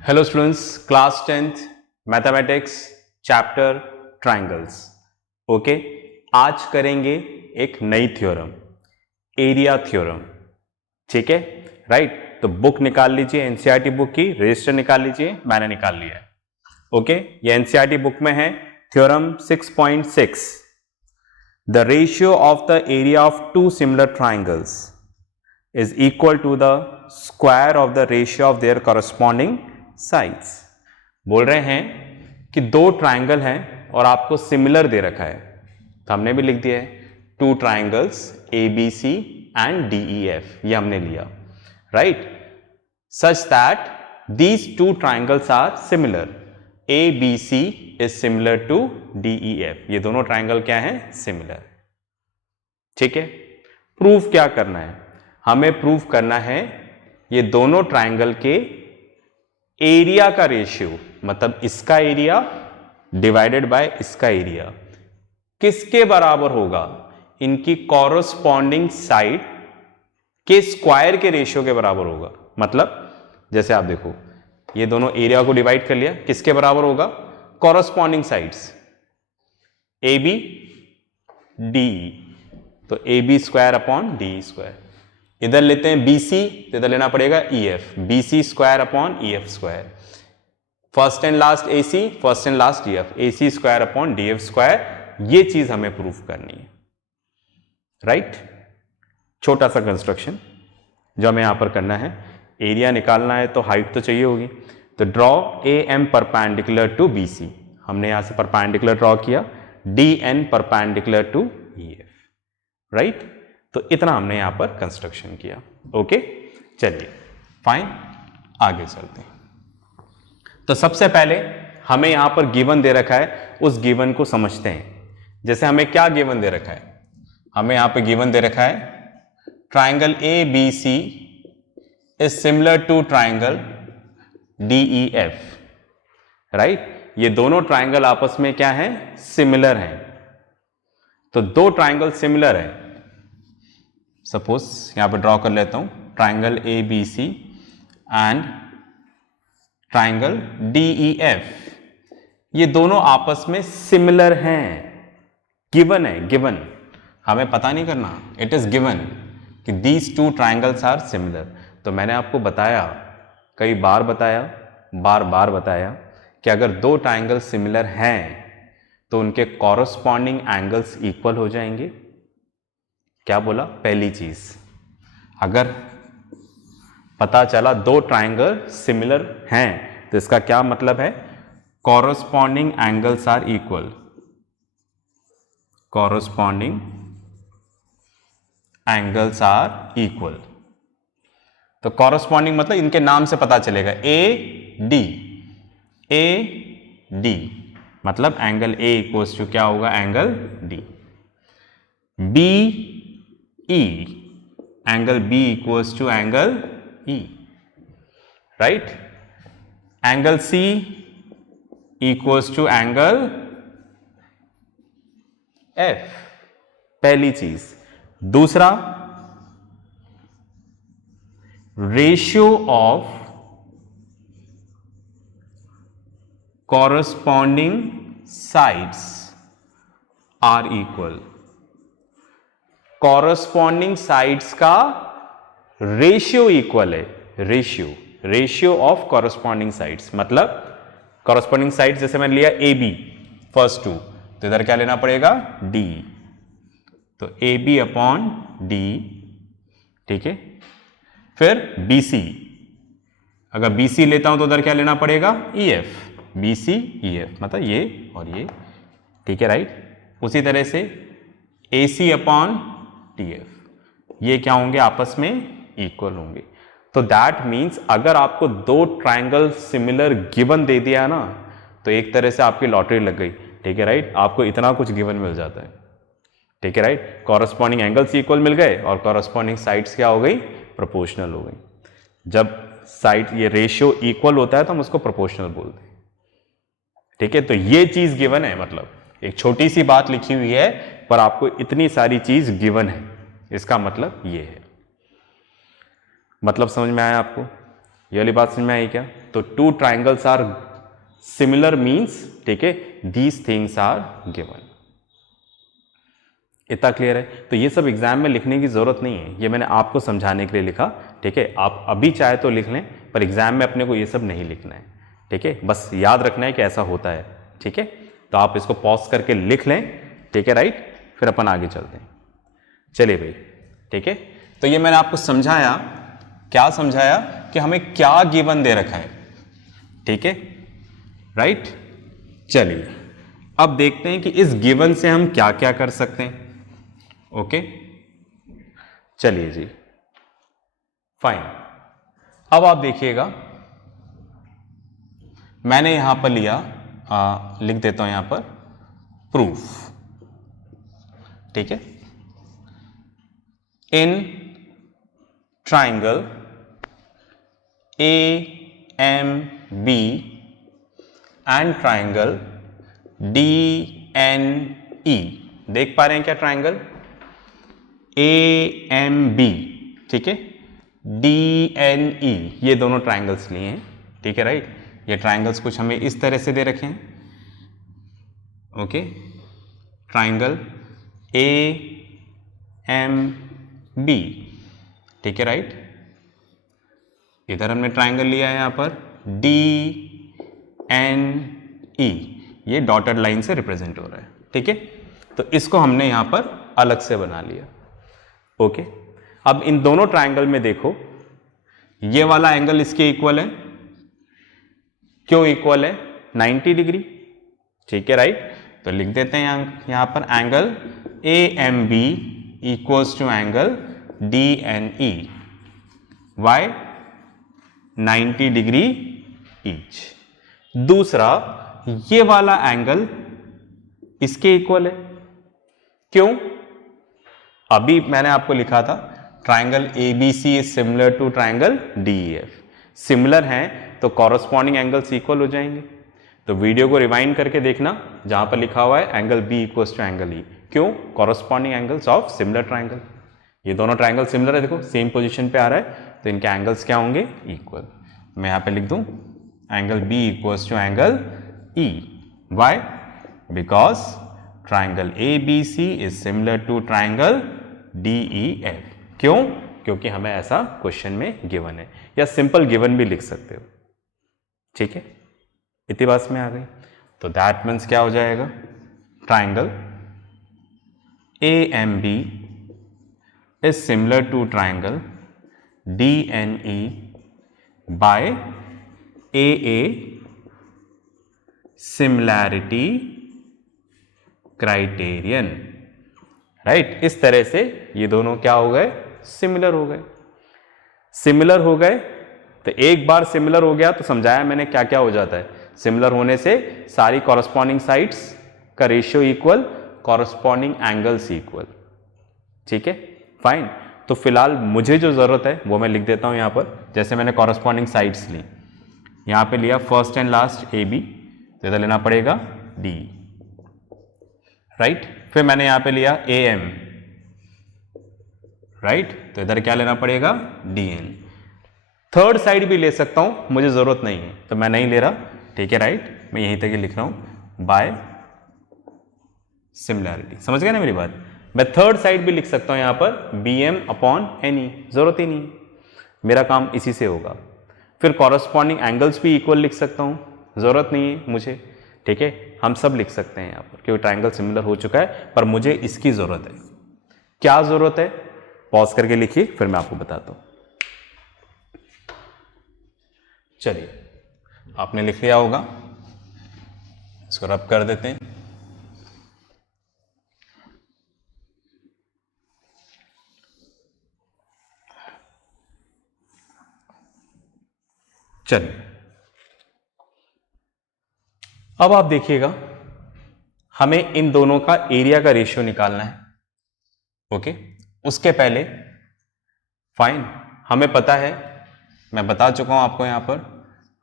Hello students, class 10th mathematics chapter triangles. Okay, आज करेंगे एक नई थ्योरम, एरिया थ्योरम। ठीक है, राइट। तो बुक निकाल लीजिए, एनसीईआरटी बुक की रजिस्टर निकाल लीजिए, मैंने निकाल लिया है। ओके, ये एनसीईआरटी बुक में है theorem 6.6। The ratio of the area of two similar triangles is equal to the square of the ratio of their corresponding sides। बोल रहे हैं कि दो ट्राइंगल हैं और आपको सिमिलर दे रखा है, तो हमने भी लिख दिया है two triangles ABC and DEF, ये हमने लिया, right. Such that these two triangles are similar, ABC is similar to DEF, ये दोनों ट्राइंगल क्या है, सिमिलर। ठीक है, प्रूफ क्या करना है, हमें प्रूफ करना है ये दोनों ट्राइंगल के एरिया का रेशियो, मतलब इसका एरिया डिवाइडेड बाय इसका एरिया किसके बराबर होगा, इनकी कॉरस्पॉन्डिंग साइड के स्क्वायर के रेशियो के बराबर होगा। मतलब जैसे आप देखो, ये दोनों एरिया को डिवाइड कर लिया, किसके बराबर होगा, कॉरस्पॉन्डिंग साइड्स AB DE, तो AB square upon DE square. इधर लेते हैं BC, तो इधर लेना पड़ेगा EF, BC square upon EF square. First and last AC, first and last EF, AC square upon DF square. ये चीज हमें प्रूफ करनी है, राइट। छोटा सा कंस्ट्रक्शन जो हमें यहां पर करना है, एरिया निकालना है तो हाइट तो चाहिए होगी, तो draw AM perpendicular to BC, हमने यहां से परपेंडिकुलर ड्रॉ किया, DN perpendicular to EF, right. तो इतना हमने यहां पर कंस्ट्रक्शन किया। ओके, चलिए फाइन, आगे चलते हैं। तो सबसे पहले हमें यहां पर गिवन दे रखा है, उस गिवन को समझते हैं। जैसे हमें क्या गिवन दे रखा है, हमें यहां पर गिवन दे रखा है triangle ABC is similar to triangle DEF, right. ये दोनों ट्राइंगल आपस में क्या है, सिमिलर हैं। तो दो ट्राइंगल सिमिलर हैं, सपोज यहां पर ड्रॉ कर लेता हूं triangle ABC and triangle DEF, ये दोनों आपस में सिमिलर हैं। गिवन है, गिवन, हमें पता नहीं करना, इट इज गिवन कि these two triangles are similar. तो मैंने आपको बताया, कई बार बताया, बार बार बताया कि अगर दो ट्राइंगल सिमिलर हैं तो उनके कॉरस्पॉन्डिंग एंगल्स इक्वल हो जाएंगे। क्या बोला, पहली चीज, अगर पता चला दो ट्राइंगल सिमिलर हैं तो इसका क्या मतलब है, corresponding angles are equal, corresponding angles are equal. तो कॉरस्पॉन्डिंग मतलब इनके नाम से पता चलेगा, AD, AD मतलब एंगल A इक्वल्स टू क्या होगा, angle D। BE, angle B equals to angle E, right. Angle C equals to angle F, पहली चीज। दूसरा, ratio of corresponding sides are equal, corresponding sides का रेशियो इक्वल है, ratio of corresponding sides. मतलब corresponding sides जैसे मैंने लिया AB first to, तो इधर क्या लेना पड़ेगा, D, तो AB अपॉन D, ठीक है। फिर BC, अगर BC लेता हूं तो उधर क्या लेना पड़ेगा, EF, BC EF मतलब ये और ये, ठीक है, राइट। उसी तरह से AC अपॉन TF, ये क्या होंगे, आपस में इक्वल होंगे। तो दैट मीन्स अगर आपको दो ट्राइंगल सिमिलर गिवन दे दिया ना, तो एक तरह से आपकी लॉटरी लग गई, ठीक है, राइट। आपको इतना कुछ गिवन मिल जाता है, ठीक है, राइट। कॉरस्पॉन्डिंग एंगल्स इक्वल मिल गए और कॉरस्पॉन्डिंग साइड्स क्या हो गई, प्रोपोर्शनल हो गई। जब साइड ये रेशियो इक्वल होता है तो हम उसको प्रोपोर्शनल बोलते हैं, ठीक है। तो ये चीज गिवन है, मतलब एक छोटी सी बात लिखी हुई है पर आपको इतनी सारी चीज गिवन है, इसका मतलब ये है। मतलब समझ में आया आपको, ये वाली बात समझ में आई क्या? तो two triangles are similar means, ठीक है, दीज थिंग्स आर गिवन। इतना क्लियर है? तो ये सब एग्जाम में लिखने की जरूरत नहीं है, ये मैंने आपको समझाने के लिए लिखा, ठीक है। आप अभी चाहे तो लिख लें, पर एग्जाम में अपने को ये सब नहीं लिखना है, ठीक है। बस याद रखना है कि ऐसा होता है, ठीक है। तो आप इसको पॉज करके लिख लें, ठीक है, राइट। फिर अपन आगे चलते हैं। चलिए भाई, ठीक है। तो ये मैंने आपको समझाया, क्या समझाया कि हमें क्या गिवन दे रखा है, ठीक है, राइट। चलिए अब देखते हैं कि इस गिवन से हम क्या क्या कर सकते हैं। ओके, चलिए जी, फाइन। अब आप देखिएगा, मैंने यहां पर लिया, लिख देता हूं यहां पर प्रूफ, ठीक है। In triangle AMB and triangle DNE, देख पा रहे हैं क्या? ट्राइंगल AMB, ठीक है, DNE, ये दोनों ट्राइंगल्स लिए हैं, ठीक है, राइट। ये ट्राइंगल्स कुछ हमें इस तरह से दे रखे हैं, ओके। ट्राइंगल AMB, ठीक है, राइट। इधर हमने ट्राइंगल लिया है यहां पर DNE, ये डॉटेड लाइन से रिप्रेजेंट हो रहा है, ठीक है। तो इसको हमने यहां पर अलग से बना लिया, ओके। अब इन दोनों ट्राइंगल में देखो, ये वाला एंगल इसके इक्वल है, क्यों इक्वल है? 90 डिग्री, ठीक है, राइट। तो लिख देते हैं यहां पर angle AMB equals to angle DNE, why 90 degree each. दूसरा, ये वाला एंगल इसके इक्वल है, क्यों? अभी मैंने आपको लिखा था triangle ABC is similar to triangle DEF, similar हैं तो कॉरस्पॉन्डिंग एंगल्स इक्वल हो जाएंगे। तो वीडियो को रिवाइंड करके देखना, जहां पर लिखा हुआ है angle B equals to angle E, क्यों? Corresponding angles of similar triangle. ये दोनों ट्राइंगल सिमिलर है, देखो सेम पोजीशन पे आ रहा है, तो इनके एंगल्स क्या होंगे? इक्वल। मैं यहां पे लिख दूं angle B equals to angle E, why? Because triangle ABC is similar to triangle DEF। क्यों? क्योंकि हमें ऐसा क्वेश्चन में गिवन है, या सिंपल गिवन भी लिख सकते हो, ठीक है। इतनी बात में आ गई, तो दैट मीन्स क्या हो जाएगा? Triangle AMB is similar to triangle DNE by AA similarity criterion, right. इस तरह से ये दोनों क्या हो गए? सिमिलर हो गए। सिमिलर हो गए तो एक बार सिमिलर हो गया तो समझाया मैंने क्या क्या हो जाता है। सिमिलर होने से सारी कॉरस्पॉन्डिंग साइड्स का ratio equal, corresponding angles equal, ठीक है, फाइन। तो फिलहाल मुझे जो जरूरत है वो मैं लिख देता हूं यहां पर। जैसे मैंने कॉरस्पॉन्डिंग साइड्स ली, यहां पे लिया फर्स्ट एंड लास्ट AB, तो इधर लेना पड़ेगा D, राइट। फिर मैंने यहां पे लिया AM, राइट, तो इधर क्या लेना पड़ेगा? DN। थर्ड साइड भी ले सकता हूं, मुझे जरूरत नहीं है तो मैं नहीं ले रहा, ठीक है, राइट। मैं यहीं तक ही लिख रहा हूं बाय सिमिलैरिटी। समझ गए ना मेरी बात? मैं थर्ड साइड भी लिख सकता हूं यहां पर BM अपॉन NE, जरूरत ही नहीं, मेरा काम इसी से होगा। फिर कॉरस्पॉन्डिंग एंगल्स भी इक्वल लिख सकता हूं, जरूरत नहीं है मुझे, ठीक है। हम सब लिख सकते हैं यहां पर क्योंकि ट्राइंगल सिमिलर हो चुका है, पर मुझे इसकी जरूरत है। क्या जरूरत है? पॉज करके लिखिए, फिर मैं आपको बताता हूं। चलिए, आपने लिख लिया होगा, इसको रब कर देते हैं। चलिए, अब आप देखिएगा, हमें इन दोनों का एरिया का रेशियो निकालना है, ओके। उसके पहले फाइन, हमें पता है, मैं बता चुका हूं आपको यहां पर,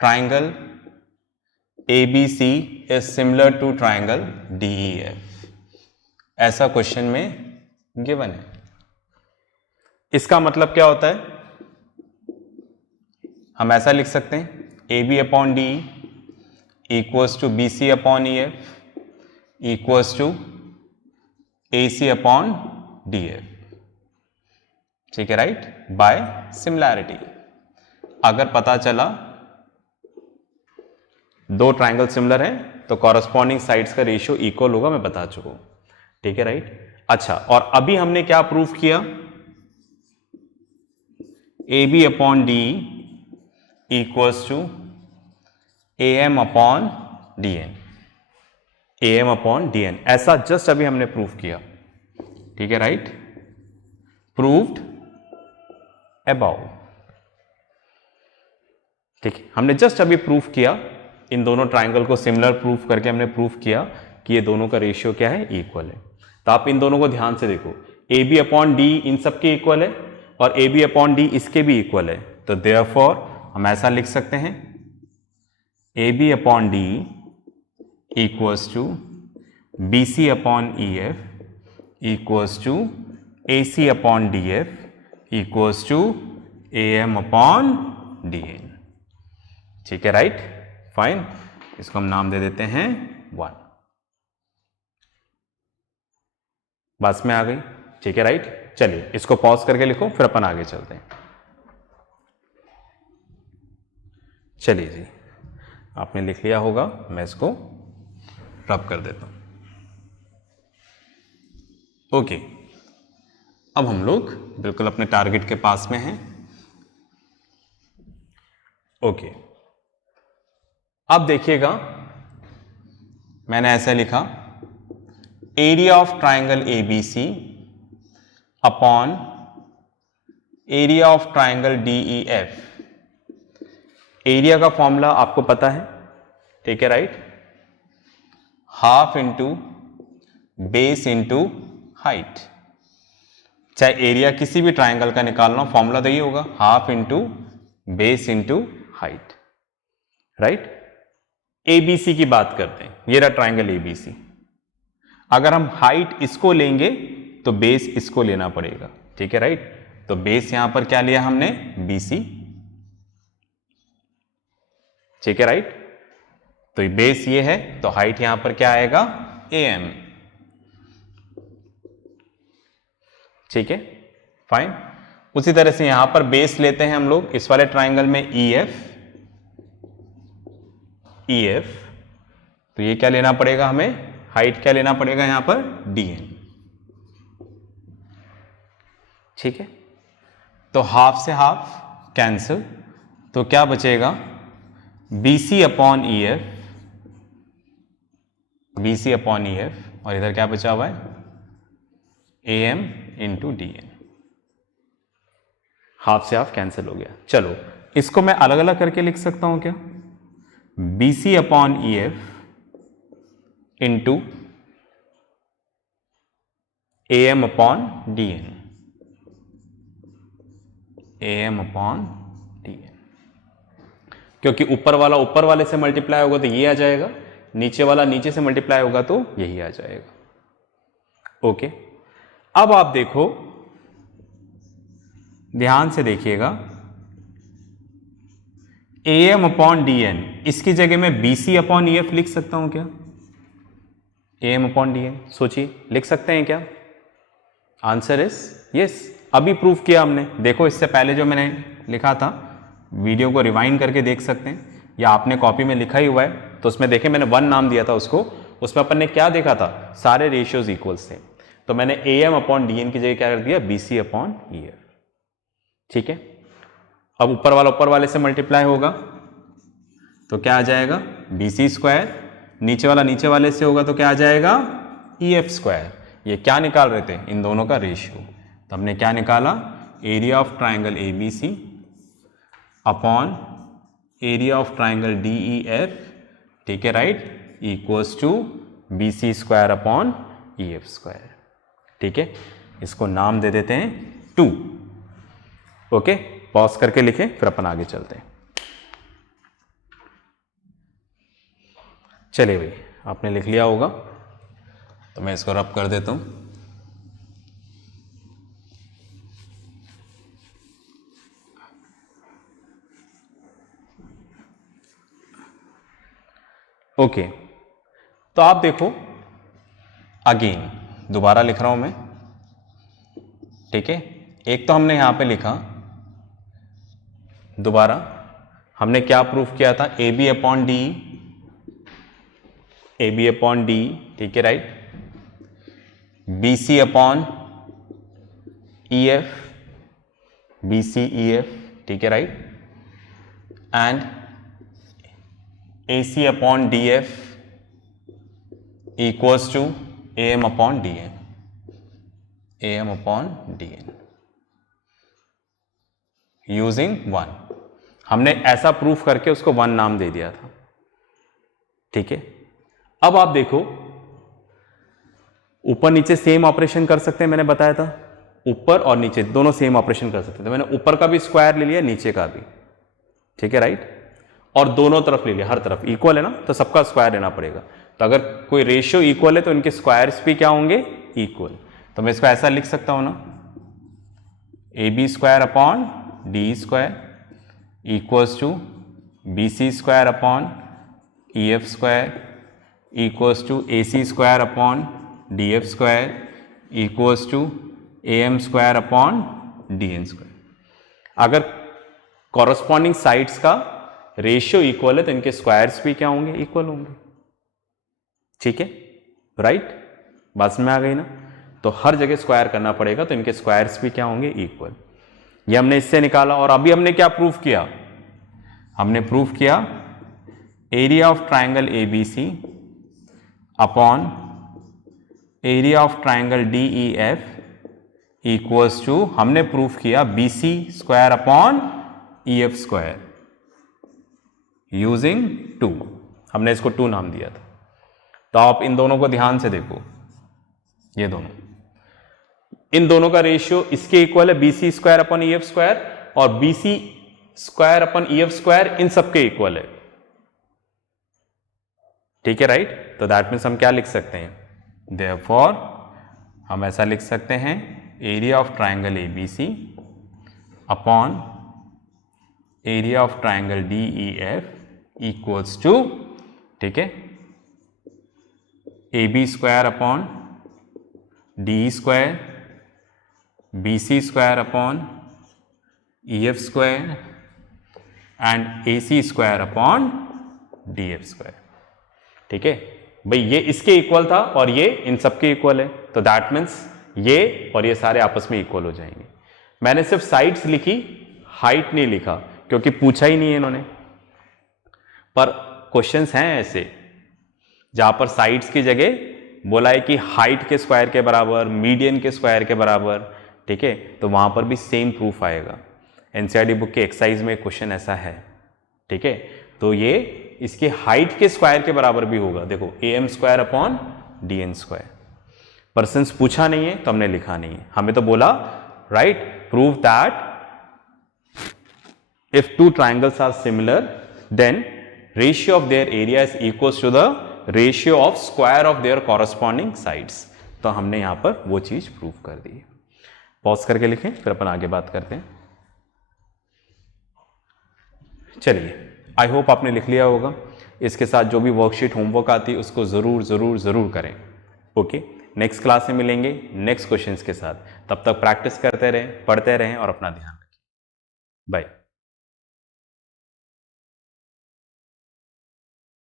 triangle ABC is similar to triangle DEF, ऐसा क्वेश्चन में गिवन है। इसका मतलब क्या होता है? हम ऐसा लिख सकते हैं A B upon D equals to B C upon E F equals to A C upon D F. ठीक है, राइट, बाय सिमिलैरिटी। अगर पता चला दो ट्राइंगल सिमिलर हैं तो कॉरस्पॉन्डिंग साइड्स का रेशियो इक्वल होगा, मैं बता चुका हूं। ठीक है, राइट। अच्छा, और अभी हमने क्या प्रूफ किया, A B upon D equals to A M upon D N, A M upon D N, ऐसा जस्ट अभी हमने प्रूफ किया। ठीक है, राइट, प्रूव्ड अबाउ। ठीक है, हमने जस्ट अभी प्रूफ किया, इन दोनों ट्राइंगल को सिमिलर प्रूफ करके हमने प्रूफ किया कि ये दोनों का रेशियो क्या है, इक्वल है। तो आप इन दोनों को ध्यान से देखो, ए बी अपॉन डी इन सब के इक्वल है और ए बी अपॉन डी इसके भी इक्वल है। तो देयरफॉर हम ऐसा लिख सकते हैं, A B upon D equals to B C upon E F equals to A C upon D F equals to A M upon D N. ठीक है, राइट, फाइन। इसको हम नाम दे देते हैं 1। बस में आ गई। ठीक है, राइट। चलिए इसको पॉज करके लिखो, फिर अपन आगे चलते हैं। चलिए जी, आपने लिख लिया होगा, मैं इसको रब कर देता हूं। ओके, अब हम लोग बिल्कुल अपने टारगेट के पास में हैं। ओके, अब देखिएगा, मैंने ऐसे लिखा, area of triangle A B C upon area of triangle D E F. Area का फॉर्मूला आपको पता है, ठीक है, right, half into base into height. चाहे एरिया किसी भी ट्राइंगल का निकालना, फॉर्मूला तो ये होगा, half into base into height, right. ABC की बात करते हैं, ये रहा ट्राइंगल एबीसी। अगर हम हाइट इसको लेंगे तो बेस इसको लेना पड़ेगा। ठीक है, राइट। तो बेस यहां पर क्या लिया हमने, बीसी। ठीक है, राइट। तो बेस ये है, तो हाइट यहां पर क्या आएगा, एएम। ठीक है, फाइन। उसी तरह से यहां पर बेस लेते हैं हम लोग इस वाले ट्राइंगल में ईएफ, ईएफ। तो ये क्या लेना पड़ेगा हमें, हाइट क्या लेना पड़ेगा यहां पर, डीएन। ठीक है, तो हाफ से हाफ कैंसिल, तो क्या बचेगा, BC upon EF, BC upon EF, और इधर क्या बचा हुआ है, एएम इंटू डीएन। हाफ से हाफ कैंसिल हो गया। चलो इसको मैं अलग अलग करके लिख सकता हूं क्या, BC upon EF into AM upon DN, AM upon DN. क्योंकि ऊपर वाला ऊपर वाले से मल्टीप्लाई होगा तो ये आ जाएगा, नीचे वाला नीचे से मल्टीप्लाई होगा तो यही आ जाएगा। ओके, अब आप देखो, ध्यान से देखिएगा, एएम अपॉन डीएन, इसकी जगह मैं बीसी अपॉन ईएफ लिख सकता हूं क्या, एएम अपॉन डीएन। सोचिए, लिख सकते हैं क्या, आंसर इज यस। अभी प्रूफ किया हमने, देखो इससे पहले जो मैंने लिखा था, वीडियो को रिवाइंड करके देख सकते हैं, या आपने कॉपी में लिखा ही हुआ है, तो उसमें देखें मैंने 1 नाम दिया था उसको, उसमें अपन ने क्या देखा था, सारे रेशियोज इक्वल्स थे, तो मैंने एएम अपॉन डीएन की जगह क्या कर दिया, बीसी अपॉन ईएफ। ठीक है, अब ऊपर वाले से मल्टीप्लाई होगा तो क्या आ जाएगा, बीसी स्क्वायर, नीचे वाले से होगा तो क्या आ जाएगा, ईएफ स्क्वायर। ये क्या निकाल रहे थे, इन दोनों का रेशियो। तो हमने क्या निकाला, area of triangle ABC upon area of triangle DEF, ठीक है, right, equals to BC square upon EF square. ठीक है, इसको नाम दे देते हैं 2। ओके, पॉज करके लिखें, फिर अपन आगे चलते हैं। चलिए भाई, आपने लिख लिया होगा, तो मैं इसको रब कर देता हूं। ओके, तो आप देखो, अगेन दोबारा लिख रहा हूं मैं, ठीक है। एक तो हमने यहां पे लिखा, दोबारा हमने क्या प्रूफ किया था, A B upon D, A B upon D, ठीक है, right, B C upon E F, B C E F, ठीक है, right, and A C upon D F equals to A M upon D N, A M upon D N using 1। हमने ऐसा proof करके उसको 1 नाम दे दिया था, ठीक है। अब आप देखो, ऊपर नीचे सेम ऑपरेशन कर सकते हैं, मैंने बताया था, ऊपर और नीचे दोनों सेम ऑपरेशन कर सकते थे। मैंने ऊपर का भी स्क्वायर ले लिया, नीचे का भी, ठीक है, राइट, और दोनों तरफ ले लिया, हर तरफ इक्वल है ना, तो सबका स्क्वायर लेना पड़ेगा। तो अगर कोई रेशियो इक्वल है तो इनके स्क्वायर्स भी क्या होंगे, इक्वल। तो मैं इसको ऐसा लिख सकता हूं ना, A B square upon D square equals to B C square upon E F square equals to A C square upon D F square equals to A M square upon D N square. अगर corresponding sides का ratio equal है तो इनके squares भी क्या होंगे, equal होंगे, ठीक है, राइट, बात में आ गई ना। तो हर जगह स्क्वायर करना पड़ेगा, तो इनके स्क्वायर्स भी क्या होंगे, इक्वल। ये हमने इससे निकाला। और अभी हमने क्या प्रूफ किया, हमने प्रूफ किया area of triangle A B C upon area of triangle D E F equals to, हमने प्रूफ किया B C square upon E F square using 2। हमने इसको 2 नाम दिया था। तो आप इन दोनों को ध्यान से देखो, ये दोनों, इन दोनों का रेशियो इसके इक्वल है, B C square upon E F square, और B C square upon E F square इन सबके इक्वल है, ठीक है, राइट। तो दैट मीन्स हम क्या लिख सकते हैं, देयरफॉर हम ऐसा लिख सकते हैं, area of triangle A B C upon area of triangle D E F equals to, ठीक है, A B square upon D square B C square upon E F square and A C square upon D F square, ठीक है भाई। ये इसके equal था और ये इन सबके इक्वल है, तो दैट मीन्स ये और ये सारे आपस में इक्वल हो जाएंगे। मैंने सिर्फ साइड्स लिखी, हाइट नहीं लिखा, क्योंकि पूछा ही नहीं है इन्होंने। पर क्वेश्चंस हैं ऐसे जहां पर साइड्स की जगह बोला है कि हाइट के स्क्वायर के बराबर, मीडियन के स्क्वायर के बराबर, ठीक है, तो वहां पर भी सेम प्रूफ आएगा। एनसीईआरटी बुक के एक्सरसाइज में क्वेश्चन ऐसा है, ठीक है। तो ये इसके हाइट के स्क्वायर के बराबर भी होगा, देखो A M square upon D N square. Persons पूछा नहीं है तो हमने लिखा नहीं है, हमें तो बोला right, prove that if two triangles are similar then ratio of their area is equals to the ratio of square of their corresponding sides। तो हमने यहां पर वो चीज प्रूव कर दी है। पॉज करके लिखें, फिर अपन आगे बात करते हैं। चलिए, आई होप आपने लिख लिया होगा। इसके साथ जो भी वर्कशीट होमवर्क आती है उसको जरूर जरूर जरूर करें। ओके, नेक्स्ट क्लास में मिलेंगे नेक्स्ट क्वेश्चंस के साथ। तब तक प्रैक्टिस करते रहें, पढ़ते रहें और अपना ध्यान रखें। बाय।